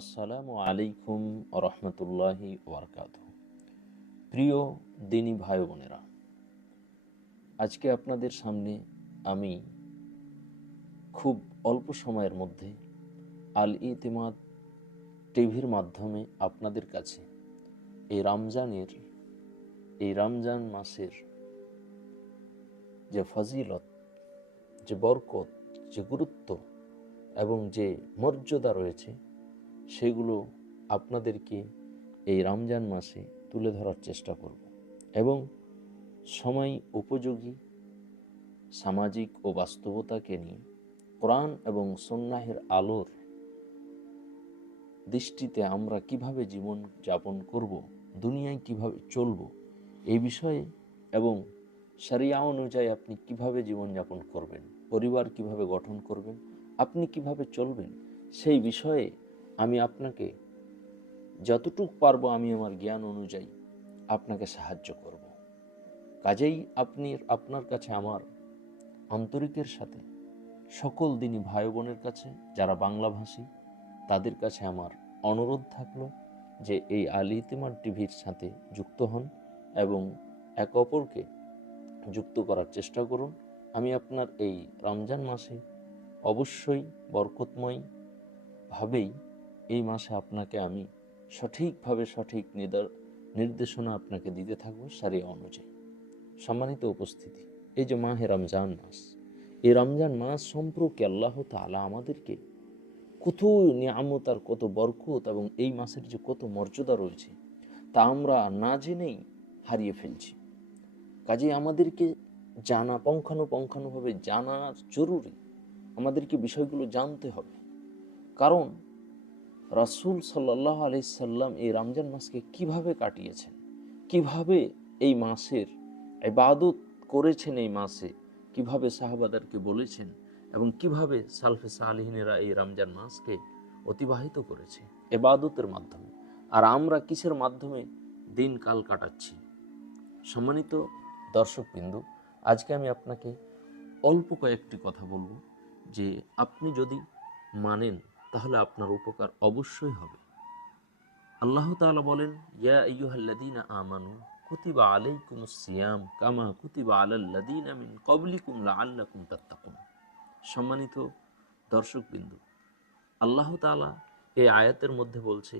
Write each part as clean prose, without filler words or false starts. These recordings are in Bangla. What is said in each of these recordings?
আসসালামু আলাইকুম রহমতুল্লাহি ওবরকাতুহু। প্রিয় দিনী ভাই বোনেরা, আজকে আপনাদের সামনে আমি খুব অল্প সময়ের মধ্যে আল ইতিমাদ টিভির মাধ্যমে আপনাদের কাছে এই রমজান মাসের যে ফজিলত, যে বরকত, যে গুরুত্ব এবং যে মর্যাদা রয়েছে সেগুলো আপনাদেরকে এই রমজান মাসে তুলে ধরার চেষ্টা করব এবং সময় উপযোগী সামাজিক ও বাস্তবতাকে নিয়ে কোরআন এবং সুন্নাহের আলোর দৃষ্টিতে আমরা কিভাবে জীবন যাপন করব, দুনিয়ায় কিভাবে চলব এই বিষয়ে এবং শরিয়া অনুযায়ী আপনি কিভাবে জীবন যাপন করবেন, পরিবার কিভাবে গঠন করবেন, আপনি কিভাবে চলবেন সেই বিষয়ে আমি আপনাকে যতটুকু পারবো আমি আমার জ্ঞান অনুযায়ী আপনাকে সাহায্য করব। কাজেই আপনার কাছে আমার আন্তরিকের সাথে সকল দিনী ভাই বোনের কাছে যারা বাংলাভাষী তাদের কাছে আমার অনুরোধ থাকলো যে এই আল ইতিমাদ টিভির সাথে যুক্ত হন এবং এক অপরকে যুক্ত করার চেষ্টা করুন। আমি আপনার এই রমজান মাসে অবশ্যই বরকতময়ভাবেই এই মাসে আপনাকে আমি সঠিকভাবে সঠিক নির্দেশনা আপনাকে দিতে থাকবো শরিয়া অনুযায়ী। সম্মানিত উপস্থিতি, এই যে মাহে রমজান মাস, এই রমজান মাস সম্পর্কে আল্লাহ তাআলা আমাদেরকে কত নিয়ামত আর কত বরকত এবং এই মাসের যে কত মর্যাদা রয়েছে তা আমরা না জেনেই হারিয়ে ফেলছি। কাজে আমাদেরকে পুঙ্খানুপুঙ্খানুভাবে জানা জরুরি, আমাদেরকে বিষয়গুলো জানতে হবে। কারণ রাসূল সাল্লাল্লাহু আলাইহি সাল্লাম এই রমজান মাসকে কিভাবে কাটিয়েছেন, কিভাবে এই মাসের ইবাদত করেছেন, এই মাসে কিভাবে সাহাবাদেরকে বলেছেন এবং কিভাবে সালফে সালিহিনেরা এই রমজান মাসকে অতিবাহিত করেছে ইবাদতের মাধ্যমে, আর আমরা কিসের মাধ্যমে দিনকাল কাটাচ্ছি। সম্মানিত দর্শকবৃন্দু, আজকে আমি আপনাকে অল্প কয়েকটি কথা বলবো যে আপনি যদি মানেন তাহলে আপনার উপকার অবশ্যই হবে। আল্লাহ তাআলা বলেন, ইয়া আইয়ুহাল্লাযীনা আমানু কুতিবা আলাইকুমুস সিয়াম কামা কুতিবা আলাল্লাযীনা মিন ক্বাবলিকুম লাআল্লাকুম তাত্তাকুন। সম্মানিত দর্শকবৃন্দ, আল্লাহ তাআলা এই আয়াতের মধ্যে বলছে,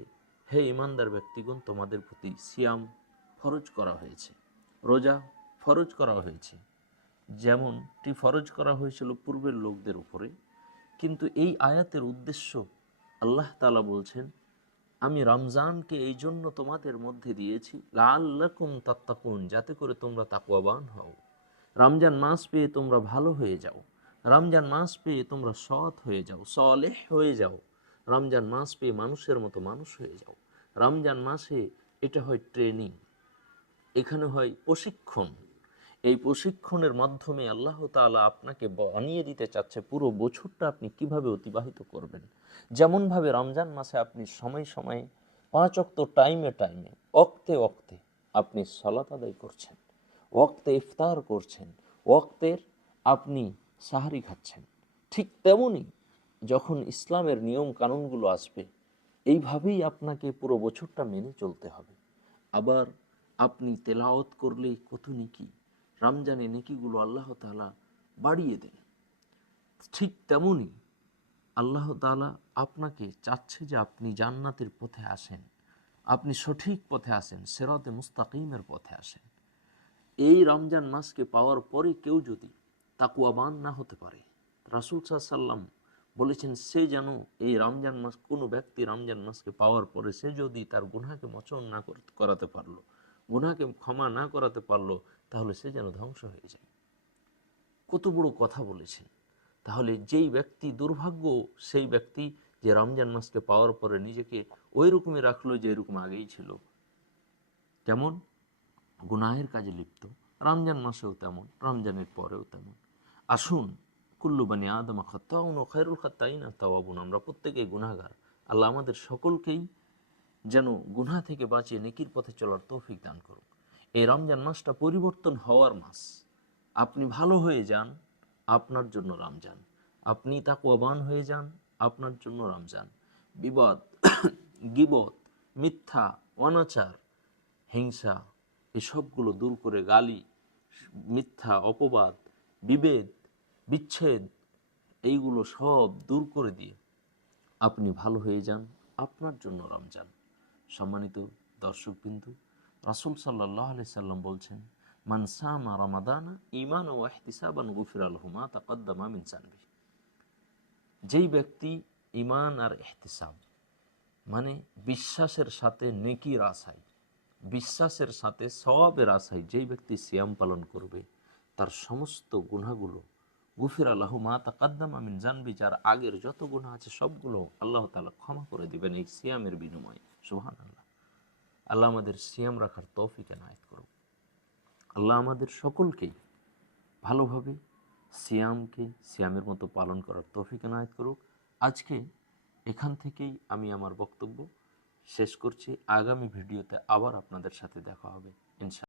হে ঈমানদার ব্যক্তিগণ, তোমাদের প্রতি সিয়াম ফরজ করা হয়েছে, রোজা ফরজ করা হয়েছে, যেমনটি ফরজ করা হয়েছিল পূর্বের লোকদের উপরে। কিন্তু এই আয়াতের উদ্দেশ্য, আল্লাহ তাআলা বলছেন, আমি রমজানকে এই জন্য তোমাদের মধ্যে দিয়েছি লাআল্লাকুম তাত্তাকুন, যাতে করে তোমরা তাকওয়াবান হও। রমজান মাস পেয়ে তোমরা ভালো হয়ে যাও, রমজান মাস পেয়ে তোমরা সৎ হয়ে যাও, সলেহ হয়ে যাও, রমজান মাস পেয়ে মানুষের মতো মানুষ হয়ে যাও। রমজান মাসে এটা হয় ট্রেনিং, এখানে হয় প্রশিক্ষণ। এই প্রশিক্ষণের মাধ্যমে আল্লাহ তাআলা আপনাকে বানিয়ে দিতে চাচ্ছে পুরো বছরটা আপনি কিভাবে অতিবাহিত করবেন। যেমনভাবে রমজান মাসে আপনি সময় সময়ে 5 ওয়াক্ত টাইমে ওক্তে ওক্তে আপনি সালাত আদায় করছেন, ওক্তে ইফতার করছেন, ওক্তের আপনি সাহারি খাচ্ছেন, ঠিক তেমনি যখন ইসলামের নিয়ম কানুনগুলো আসবে এইভাবেই আপনাকে পুরো বছরটা মেনে চলতে হবে। আবার আপনি তেলাওয়াত করলে কত নেকি, রমজানে নেকিগুলো আল্লাহ তাআলা বাড়িয়ে দেন। ঠিক তেমনি আল্লাহ তাআলা আপনাকে চাচ্ছে যে আপনি জান্নাতের পথে আসেন, আপনি সঠিক পথে আসেন, সিরাতে মুস্তাকিমের পথে আসেন। এই রমজান মাসকে পাওয়ার পরে কেউ যদি তাকওয়াবান না হতে পারে, রাসূল সাল্লাল্লাহু আলাইহি সাল্লাম বলেছেন, সে যেন এই রমজান মাস, কোনো ব্যক্তি রমজান মাসকে পাওয়ার পরে সে যদি তার গুনাহকে মোচন না করাতে পারলো, গুনাহকে ক্ষমা না করাতে পারলো, তাহলে সে যেন ধ্বংস হয়ে যায়। কত বড় কথা বলেছেন। তাহলে যেই ব্যক্তি দুর্ভাগ্য, সেই ব্যক্তি যে রমজান মাসকে পাওয়ার পরে নিজেকে ওই রকমই রাখলো যে এরকম আগেই ছিল, কেমন গুনাহের কাজে লিপ্ত, রমজান মাসেও তেমন, রমজানের পরেও তেমন। আসুন, কুল্লু বানি আদম খাত্তাউন ওয়া খায়রুল খাত্তাইনা তাওয়াবুন, আমরা প্রত্যেকেই গুনাহগার। আল্লাহ আমাদের সকলকেই যেন গুনাহ থেকে বাঁচিয়ে নেকির পথে চলার তৌফিক দান করুন। এই রমজান মাসটা পরিবর্তন হওয়ার মাস। আপনি ভালো হয়ে যান, আপনার জন্য রমজান। আপনি তাকওয়াবান হয়ে যান, আপনার জন্য রমজান। বিবাদ, গীবত, মিথ্যা, অনাচার, হিংসা, এসবগুলো দূর করে, গালি, মিথ্যা, অপবাদ, বিভেদ, বিচ্ছেদ, এইগুলো সব দূর করে দিয়ে আপনি ভালো হয়ে যান, আপনার জন্য রমজান। সম্মানিত দর্শকবিন্দু, রাসূল সাল্লাল্লাহু আলাইহি সাল্লাম বলছেন, মান সামা রমাদানা ঈমানান ওয়া ইহতিসাবান গুফিরা লাহু মা তাকাদ্দামা মিন যানবি। যেই ব্যক্তি ঈমান আর ইহতিসাব মানে বিশ্বাসের সাথে নেকির আশায়, বিশ্বাসের সাথে সওয়াবের আশায় যেই ব্যক্তি সিয়াম পালন করবে, তার সমস্ত গুনাহগুলো গুফিরা লাহু মা তাকাদ্দামা মিন যানবি, যার আগের যত গুনাহ আছে সবগুলো আল্লাহ তাআলা ক্ষমা করে দিবেন এই সিয়ামের বিনিময়ে। সুবহানাল্লাহ। আল্লাহ আমাদের সিয়াম রাখার তৌফিক এনায়েত করুন। আল্লাহ আমাদের সকলকেই ভালোভাবে সিয়ামকে সিয়ামের মতো পালন করার তৌফিক এনায়েত করুক। আজকে এখান থেকেই আমি আমার বক্তব্য শেষ করছি। আগামী ভিডিওতে আবার আপনাদের সাথে দেখা হবে ইনশাআল্লাহ।